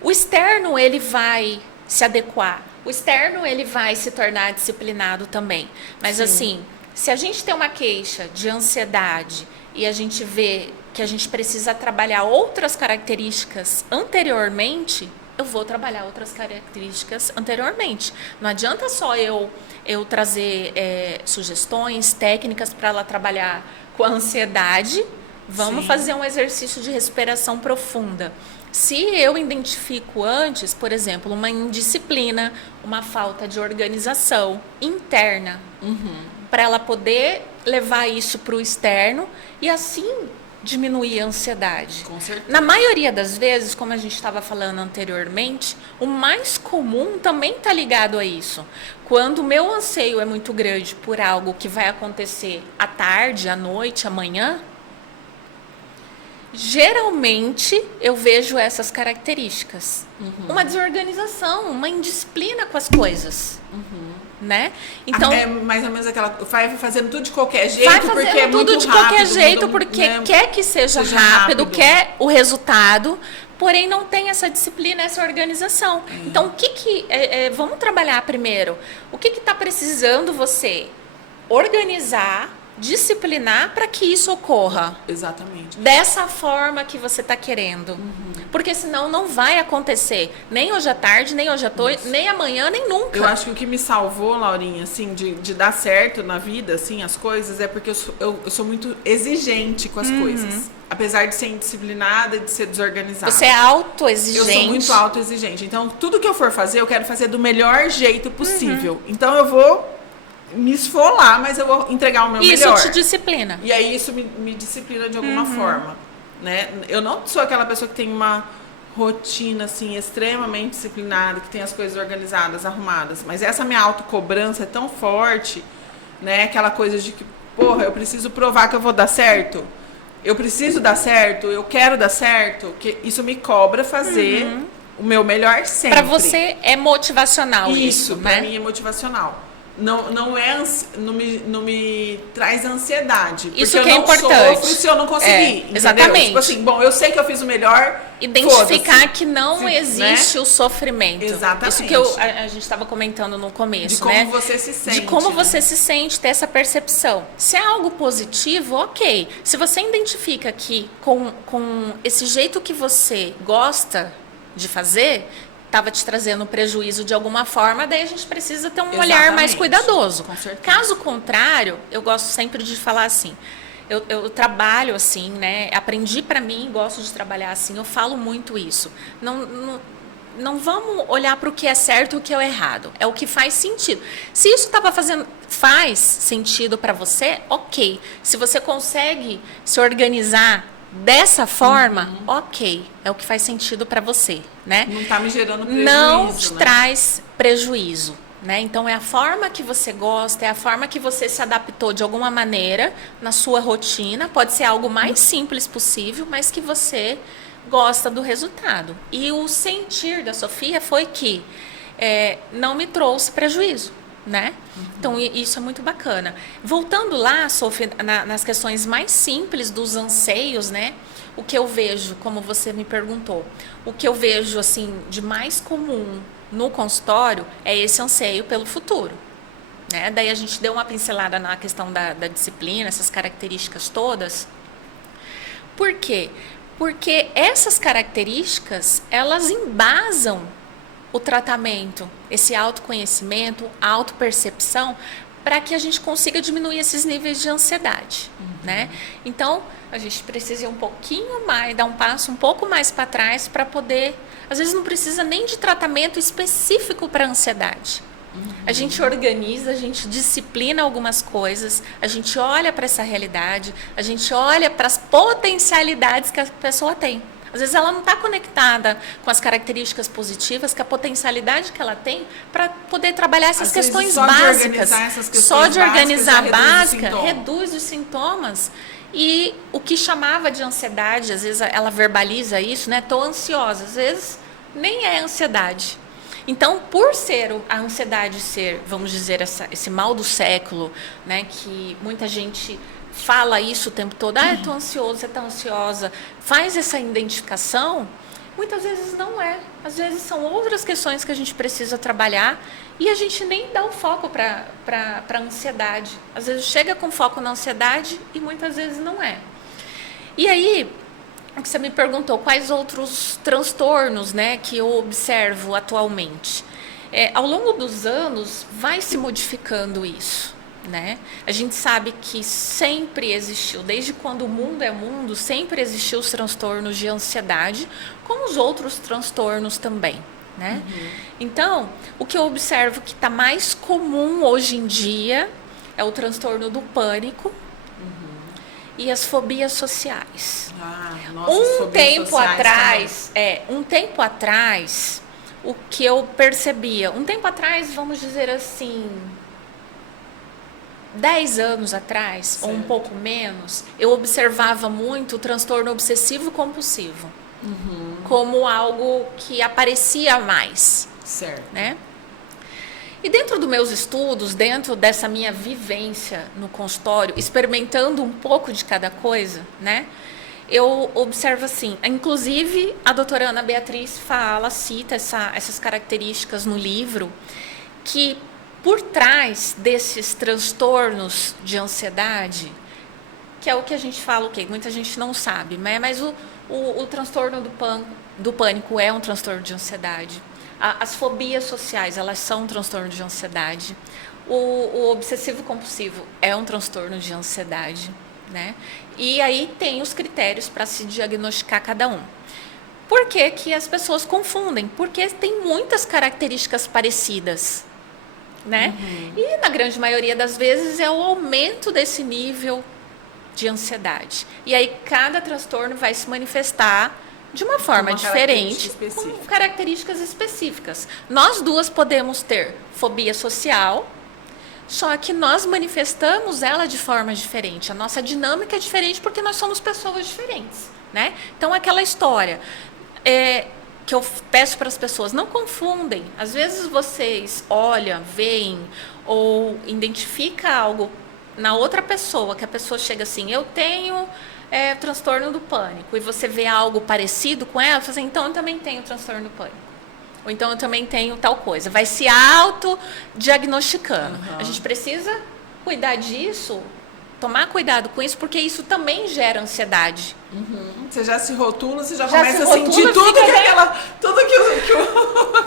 o externo ele vai se adequar. O externo ele vai se tornar disciplinado também. Mas assim, se a gente tem uma queixa de ansiedade e a gente vê que a gente precisa trabalhar outras características anteriormente, eu vou trabalhar outras características anteriormente. Não adianta só eu trazer sugestões, técnicas para ela trabalhar com a ansiedade. Vamos fazer um exercício de respiração profunda. Se eu identifico antes, por exemplo, uma indisciplina, uma falta de organização interna, para ela poder levar isso para o externo e assim diminuir a ansiedade. Com certeza. Na maioria das vezes, como a gente estava falando anteriormente, o mais comum também está ligado a isso. Quando o meu anseio é muito grande por algo que vai acontecer à tarde, à noite, amanhã, Geralmente eu vejo essas características. Uma desorganização, uma indisciplina com as coisas. Né? Então, é mais ou menos aquela. Vai fazendo tudo de qualquer jeito, vai fazendo porque é tudo muito de rápido, qualquer jeito, muito, porque né? quer que seja rápido, quer o resultado, porém não tem essa disciplina, essa organização. Então, o que vamos trabalhar primeiro. O que está precisando você organizar, disciplinar para que isso ocorra? Exatamente. Dessa forma que você está querendo. Porque senão não vai acontecer. Nem hoje à tarde, nem hoje à noite, nem amanhã, nem nunca. Eu acho que o que me salvou, Laurinha, assim, de dar certo na vida, assim, as coisas, é porque eu sou muito exigente com as coisas. Apesar de ser indisciplinada e de ser desorganizada. Você é autoexigente. Eu sou muito autoexigente. Então, tudo que eu for fazer, eu quero fazer do melhor jeito possível. Então, eu vou me esfolar, mas eu vou entregar o meu melhor. Isso te disciplina. E aí, isso me disciplina de alguma forma. Né? Eu não sou aquela pessoa que tem uma rotina assim extremamente disciplinada, que tem as coisas organizadas, arrumadas, mas essa minha autocobrança é tão forte, né? Aquela coisa de que, porra, eu preciso provar que eu vou dar certo. Eu preciso dar certo, eu quero dar certo, que isso me cobra fazer o meu melhor sempre. Para você é motivacional isso, pra né? mim é motivacional. Não me traz ansiedade. Isso porque que é eu não importante. sofro se eu não conseguir. Exatamente. Tipo assim, bom, eu sei que eu fiz o melhor. Identificar que não existe, né? o sofrimento. Exatamente. Isso que a gente estava comentando no começo, de como né? você se sente. De como né? você se sente, ter essa percepção. Se é algo positivo, ok. Se você identifica que com esse jeito que você gosta de fazer, estava te trazendo prejuízo de alguma forma, daí a gente precisa ter um olhar mais cuidadoso. Com certeza. Caso contrário, eu gosto sempre de falar assim, eu trabalho assim, né? Aprendi para mim, gosto de trabalhar assim, eu falo muito isso. Não vamos olhar para o que é certo e o que é errado. É o que faz sentido. Se isso faz sentido para você, ok. Se você consegue se organizar dessa forma, ok, é o que faz sentido para você, né? Não está me gerando prejuízo. Não te né? traz prejuízo, né? Então é a forma que você gosta, é a forma que você se adaptou de alguma maneira na sua rotina. Pode ser algo mais simples possível, mas que você gosta do resultado. E o sentir da Sofia foi que não me trouxe prejuízo. Né? Então, isso é muito bacana. Voltando lá, Sofia, nas questões mais simples dos anseios, né? O que eu vejo, como você me perguntou, o que eu vejo assim de mais comum no consultório é esse anseio pelo futuro. Né? Daí a gente deu uma pincelada na questão da disciplina, essas características todas. Por quê? Porque essas características, elas embasam o tratamento, esse autoconhecimento, a autopercepção, para que a gente consiga diminuir esses níveis de ansiedade, né? Então, a gente precisa ir um pouquinho mais, dar um passo um pouco mais para trás para poder... Às vezes não precisa nem de tratamento específico para ansiedade. A gente organiza, a gente disciplina algumas coisas, a gente olha para essa realidade, a gente olha para as potencialidades que a pessoa tem. Às vezes ela não está conectada com as características positivas, com a potencialidade que ela tem para poder trabalhar essas questões básicas. Só de organizar básica reduz os sintomas. E o que chamava de ansiedade, às vezes ela verbaliza isso, né? Estou ansiosa. Às vezes nem é ansiedade. Então, por ser a ansiedade ser, vamos dizer, esse mal do século, né? Que muita gente fala isso o tempo todo, eu estou ansioso, você está ansiosa, faz essa identificação, muitas vezes não é. Às vezes são outras questões que a gente precisa trabalhar e a gente nem dá o foco para a ansiedade. Às vezes chega com foco na ansiedade e muitas vezes não é. E aí, o que você me perguntou, quais outros transtornos, né, que eu observo atualmente? Ao longo dos anos, vai se modificando isso. Né? A gente sabe que sempre existiu, desde quando o mundo é mundo, sempre existiu os transtornos de ansiedade, como os outros transtornos também. Né? Então, o que eu observo que está mais comum hoje em dia é o transtorno do pânico e as fobias sociais. Nossa, um tempo atrás, o que eu percebia, vamos dizer assim, 10 anos atrás, Certo. ou um pouco menos, eu observava muito o transtorno obsessivo-compulsivo como algo que aparecia mais, Certo. né? E dentro dos meus estudos, dentro dessa minha vivência no consultório, experimentando um pouco de cada coisa, né? Eu observo assim, inclusive a doutora Ana Beatriz cita essas características no livro, que por trás desses transtornos de ansiedade, que é o que a gente fala, o quê? Muita gente não sabe, mas o transtorno do pânico é um transtorno de ansiedade. As fobias sociais, elas são um transtorno de ansiedade. O obsessivo-compulsivo é um transtorno de ansiedade, né? E aí tem os critérios para se diagnosticar cada um. Por que que as pessoas confundem? Porque tem muitas características parecidas, né? E na grande maioria das vezes é o aumento desse nível de ansiedade. E aí cada transtorno vai se manifestar de uma forma diferente, com características específicas. Nós duas podemos ter fobia social, só que nós manifestamos ela de forma diferente. A nossa dinâmica é diferente porque nós somos pessoas diferentes, né? Então, aquela história que eu peço para as pessoas, não confundem. Às vezes vocês olham, veem ou identificam algo na outra pessoa, que a pessoa chega assim, eu tenho transtorno do pânico, e você vê algo parecido com ela, fala assim, então eu também tenho transtorno do pânico. Ou então eu também tenho tal coisa. Vai se auto-diagnosticando. A gente precisa cuidar disso, tomar cuidado com isso, porque isso também gera ansiedade. Você já se rotula, você já Já começa se a rotula, sentir tudo fica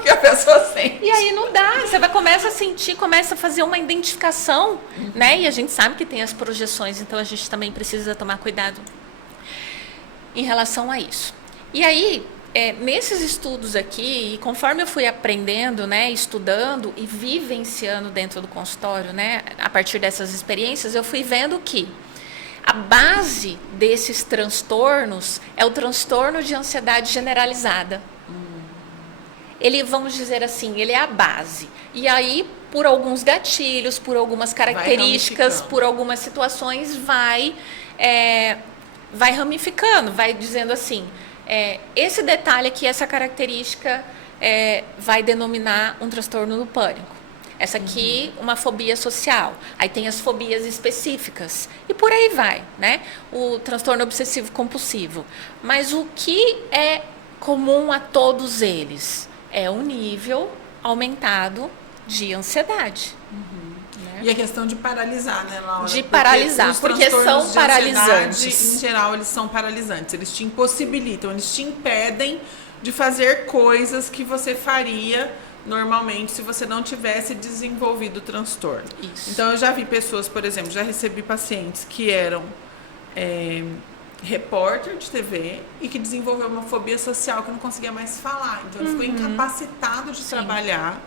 que a pessoa sente. E aí não dá, você começa a sentir, começa a fazer uma identificação, né? E a gente sabe que tem as projeções, então a gente também precisa tomar cuidado em relação a isso. E aí, nesses estudos aqui, e conforme eu fui aprendendo, né, estudando e vivenciando dentro do consultório, né, a partir dessas experiências, eu fui vendo que a base desses transtornos é o transtorno de ansiedade generalizada. Ele, vamos dizer assim, ele é a base. E aí, por alguns gatilhos, por algumas características, por algumas situações, vai ramificando, vai dizendo assim, esse detalhe aqui, essa característica vai denominar um transtorno do pânico. Essa aqui, uma fobia social. Aí tem as fobias específicas. E por aí vai, né? O transtorno obsessivo-compulsivo. Mas o que é comum a todos eles? É um nível aumentado de ansiedade. E a questão de paralisar, né, Laura? De paralisar, porque são paralisantes. Em geral, eles são paralisantes. Eles te impossibilitam, eles te impedem de fazer coisas que você faria normalmente se você não tivesse desenvolvido o transtorno. Isso. Então, eu já vi pessoas, por exemplo, já recebi pacientes que eram repórter de TV e que desenvolveu uma fobia social que não conseguia mais falar. Então, ele ficou incapacitado de trabalhar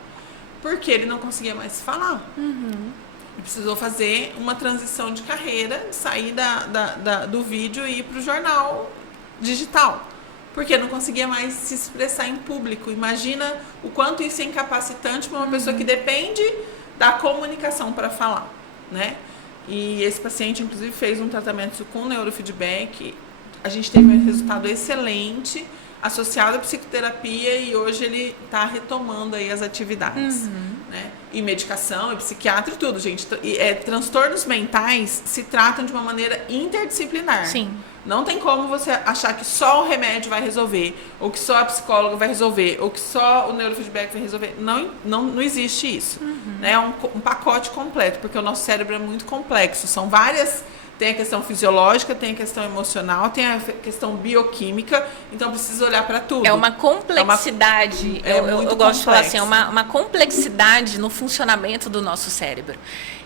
porque ele não conseguia mais falar. Ele precisou fazer uma transição de carreira, sair do vídeo e ir para o jornal digital, porque não conseguia mais se expressar em público. Imagina o quanto isso é incapacitante para uma pessoa que depende da comunicação para falar, né? E esse paciente, inclusive, fez um tratamento com neurofeedback. A gente teve um resultado excelente, associado à psicoterapia, e hoje ele está retomando aí as atividades, né? E medicação, e psiquiatra e tudo, gente. Transtornos mentais se tratam de uma maneira interdisciplinar. Sim. Não tem como você achar que só o remédio vai resolver, ou que só a psicóloga vai resolver, ou que só o neurofeedback vai resolver. Não existe isso. Né? É um pacote completo, porque o nosso cérebro é muito complexo. São várias... Tem a questão fisiológica, tem a questão emocional, tem a questão bioquímica, então precisa olhar para tudo. É uma complexidade, eu gosto de falar assim, é uma complexidade no funcionamento do nosso cérebro.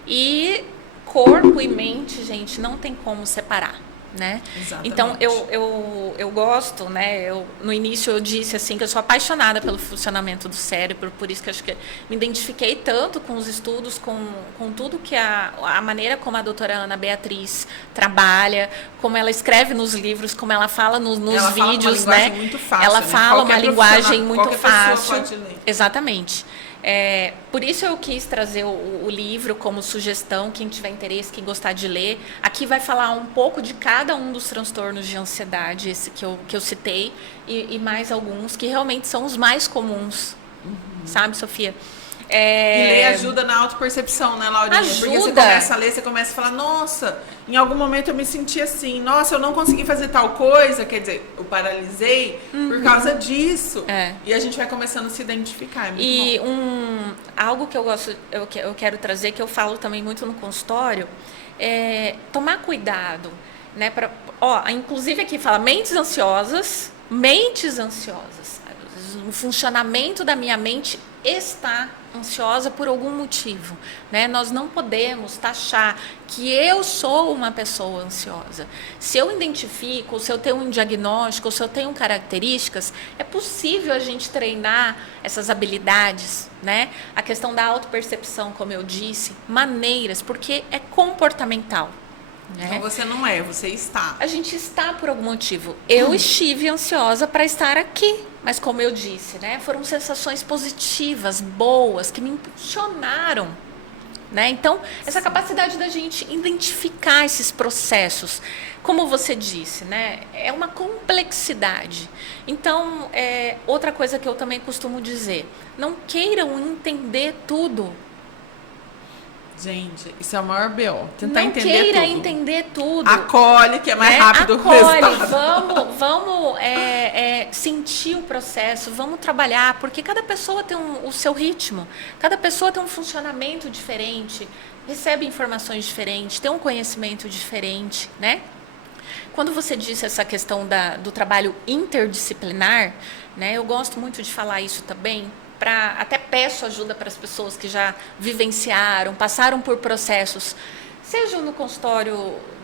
E corpo e mente, gente, não tem como separar. Né? Então eu gosto, né? No início eu disse assim que eu sou apaixonada pelo funcionamento do cérebro, por isso que acho que me identifiquei tanto com os estudos, com tudo que a maneira como a doutora Ana Beatriz trabalha, como ela escreve nos livros, como ela fala nos vídeos, né? Muito fácil, ela fala uma linguagem muito fácil. Exatamente. Por isso eu quis trazer o livro como sugestão, quem tiver interesse, quem gostar de ler. Aqui vai falar um pouco de cada um dos transtornos de ansiedade, esse que eu citei, e mais alguns que realmente são os mais comuns, sabe, Sofia? E ler ajuda na autopercepção, né, Laurinha? Ajuda. Porque você começa a ler, você começa a falar, nossa, em algum momento eu me senti assim, nossa, eu não consegui fazer tal coisa, quer dizer, eu paralisei por causa disso. E a gente vai começando a se identificar, é muito bom. Algo que eu quero trazer, que eu falo também muito no consultório, é tomar cuidado, né? Inclusive aqui fala mentes ansiosas. O funcionamento da minha mente está ansiosa por algum motivo, né? Nós não podemos taxar que eu sou uma pessoa ansiosa. Se eu identifico, se eu tenho um diagnóstico, se eu tenho características, é possível a gente treinar essas habilidades, né? A questão da autopercepção, como eu disse, maneiras, porque é comportamental. Então você não é, você está. A gente está por algum motivo. Eu estive ansiosa para estar aqui, mas como eu disse, né, foram sensações positivas, boas, que me impulsionaram, né? Então, essa capacidade da gente identificar esses processos, como você disse, né, é uma complexidade. Então, outra coisa que eu também costumo dizer, não queiram entender tudo. Gente, isso é o maior BO. Tentar não entender queira tudo. entender tudo. Acolhe, que é mais rápido o resultado. Vamos sentir o processo, vamos trabalhar, porque cada pessoa tem o seu ritmo, cada pessoa tem um funcionamento diferente, recebe informações diferentes, tem um conhecimento diferente, né? Quando você disse essa questão do trabalho interdisciplinar, né, eu gosto muito de falar isso também, até peço ajuda para as pessoas que já vivenciaram, passaram por processos, seja no consultório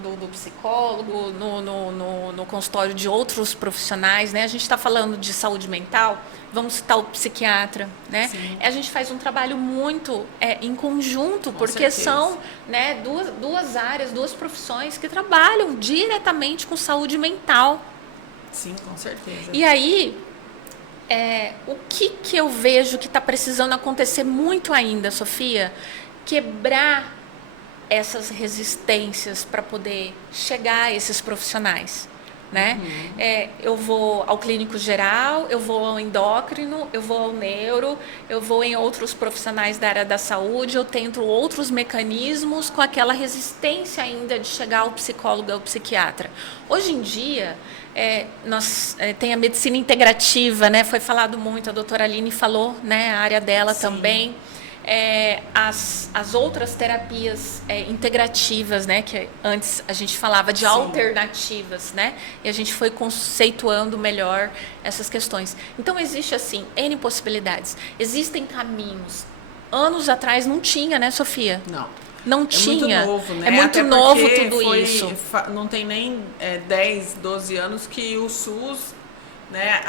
do psicólogo, no consultório de outros profissionais, né? A gente está falando de saúde mental, vamos citar o psiquiatra, né? A gente faz um trabalho muito em conjunto, porque são, né, duas áreas, duas profissões que trabalham diretamente com saúde mental. Sim, com certeza. E aí, o que eu vejo que está precisando acontecer muito ainda, Sofia? Quebrar essas resistências para poder chegar a esses profissionais, né? Eu vou ao clínico geral, eu vou ao endócrino, eu vou ao neuro, eu vou em outros profissionais da área da saúde, eu tento outros mecanismos com aquela resistência ainda de chegar ao psicólogo, ao psiquiatra. Hoje em dia, tem a medicina integrativa, né? Foi falado muito, a doutora Aline falou, né? A área dela também. As outras terapias integrativas, né? Que antes a gente falava de alternativas, né? E a gente foi conceituando melhor essas questões. Então, existe, assim, N possibilidades. Existem caminhos. Anos atrás não tinha, né, Sofia? Não tinha. Muito novo, né? É muito Até novo tudo isso. Não tem nem 10, 12 anos que o SUS, né,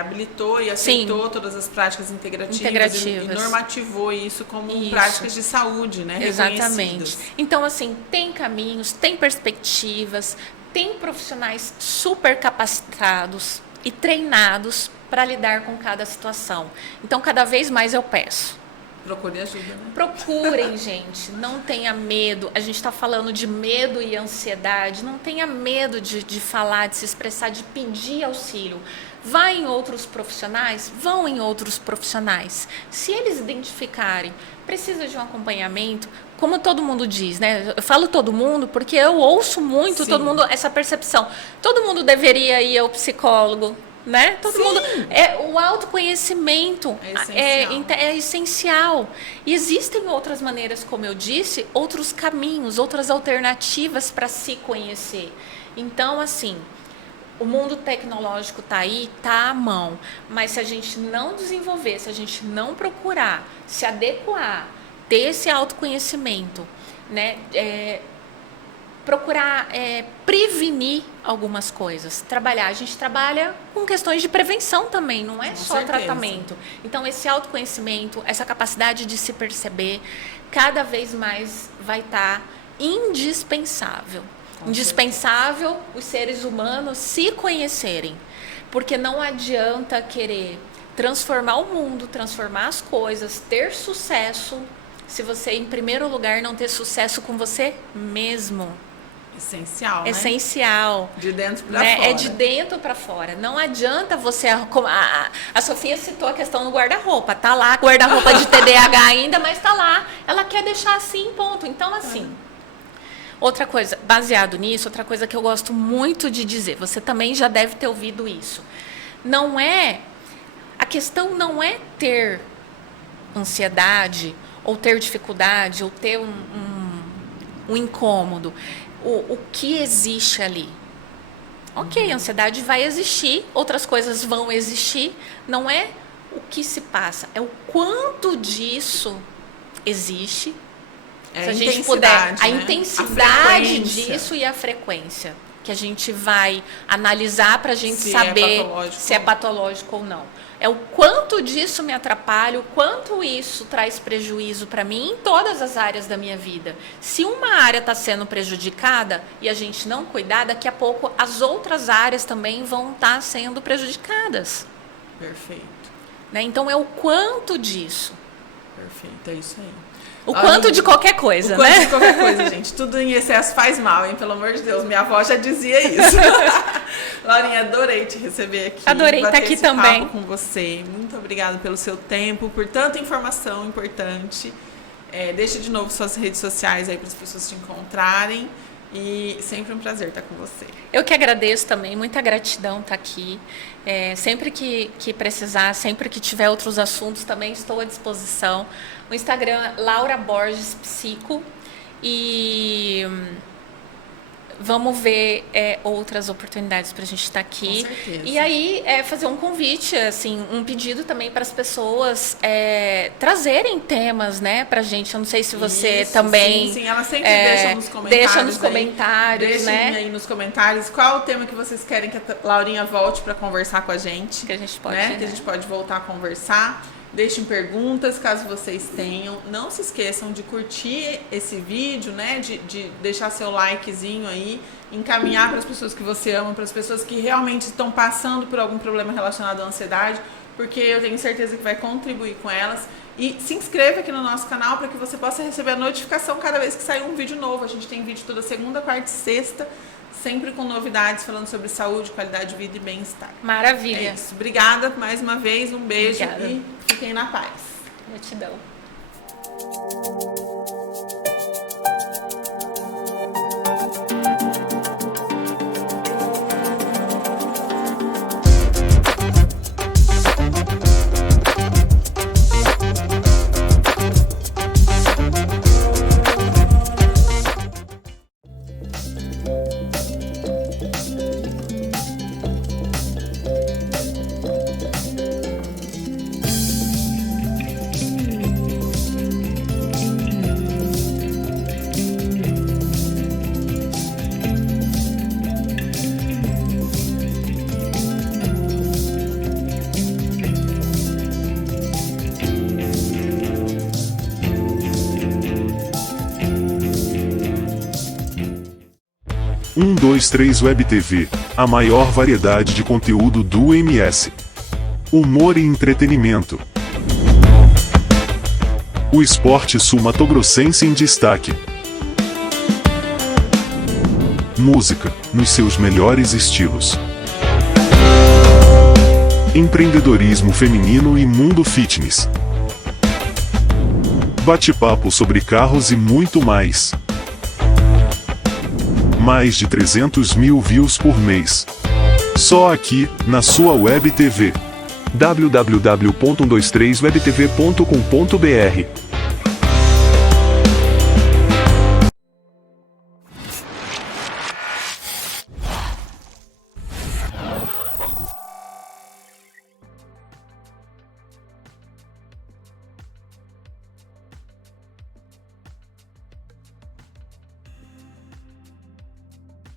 habilitou e aceitou todas as práticas integrativas. E normativou isso como práticas de saúde, né? Exatamente. Então, assim, tem caminhos, tem perspectivas, tem profissionais super capacitados e treinados para lidar com cada situação. Então, cada vez mais eu peço. Procure ajuda, né? Procurem, gente. Não tenha medo. A gente está falando de medo e ansiedade. Não tenha medo de falar, de se expressar, de pedir auxílio. Vá em outros profissionais? Vão em outros profissionais. Se eles identificarem, precisa de um acompanhamento, como todo mundo diz, né? Eu falo todo mundo porque eu ouço muito todo mundo essa percepção. Todo mundo deveria ir ao psicólogo, né? Todo mundo. O autoconhecimento é essencial. E existem outras maneiras, como eu disse, outros caminhos, outras alternativas para se conhecer. Então, assim, o mundo tecnológico está aí, está à mão. Mas se a gente não desenvolver, se a gente não procurar se adequar, ter esse autoconhecimento, né? Procurar prevenir algumas coisas, trabalhar. A gente trabalha com questões de prevenção também, não é só tratamento. Então, esse autoconhecimento, essa capacidade de se perceber, cada vez mais vai estar indispensável. Indispensável os seres humanos se conhecerem, porque não adianta querer transformar o mundo, transformar as coisas, ter sucesso, se você, em primeiro lugar, não ter sucesso com você mesmo. Essencial, né? Essencial. De dentro pra né? fora. É de dentro para fora. Não adianta você... A Sofia citou a questão do guarda-roupa. Tá lá, guarda-roupa de TDAH ainda, mas tá lá. Ela quer deixar assim, ponto. Então, assim... Outra coisa, baseado nisso, outra coisa que eu gosto muito de dizer. Você também já deve ter ouvido isso. Não é... A questão não é ter ansiedade, ou ter dificuldade, ou ter um incômodo. O que existe ali. Ok, a ansiedade vai existir, outras coisas vão existir. Não é o que se passa, é o quanto disso existe. Se a gente puder, a intensidade disso e a frequência. Que a gente vai analisar para a gente saber se é patológico ou não. É o quanto disso me atrapalha, o quanto isso traz prejuízo para mim em todas as áreas da minha vida. Se uma área está sendo prejudicada e a gente não cuidar, daqui a pouco as outras áreas também vão estar sendo prejudicadas. Perfeito. Né? Então é o quanto disso. Perfeito, é isso aí. O quanto de qualquer coisa, né? O quanto de qualquer coisa, gente. Tudo em excesso faz mal, hein? Pelo amor de Deus. Minha avó já dizia isso. Laurinha, adorei te receber aqui. Adorei estar aqui também. Com você. Muito obrigada pelo seu tempo, por tanta informação importante. Deixa de novo suas redes sociais aí para as pessoas te encontrarem. E sempre um prazer estar com você. Eu que agradeço também, muita gratidão estar aqui. Sempre que precisar, sempre que tiver outros assuntos, também estou à disposição. O Instagram é Laura Borges Psico. E vamos ver outras oportunidades para a gente estar aqui. Com certeza. E aí, fazer um convite, assim, um pedido também para as pessoas trazerem temas, né, para a gente. Eu não sei se você também... Sim, ela sempre deixa nos comentários. Deixa nos comentários, Deixem aí nos comentários qual o tema que vocês querem que a Laurinha volte para conversar com a gente. Que a gente pode, Que a gente pode voltar a conversar. Deixem perguntas, caso vocês tenham. Não se esqueçam de curtir esse vídeo, né? De deixar seu likezinho aí, encaminhar para as pessoas que você ama, para as pessoas que realmente estão passando por algum problema relacionado à ansiedade, porque eu tenho certeza que vai contribuir com elas. E se inscreva aqui no nosso canal para que você possa receber a notificação cada vez que sair um vídeo novo. A gente tem vídeo toda segunda, quarta e sexta, sempre com novidades falando sobre saúde, qualidade de vida e bem-estar. Maravilha. É isso. Obrigada mais uma vez, um beijo. Obrigada. E fiquem na paz. Gratidão. Um, dois, três Web TV, a maior variedade de conteúdo do MS. Humor e entretenimento. O esporte sul-mato-grossense em destaque. Música, nos seus melhores estilos. Empreendedorismo feminino e mundo fitness. Bate-papo sobre carros e muito mais. Mais de 300 mil views por mês. Só aqui, na sua Web TV. www.123webtv.com.br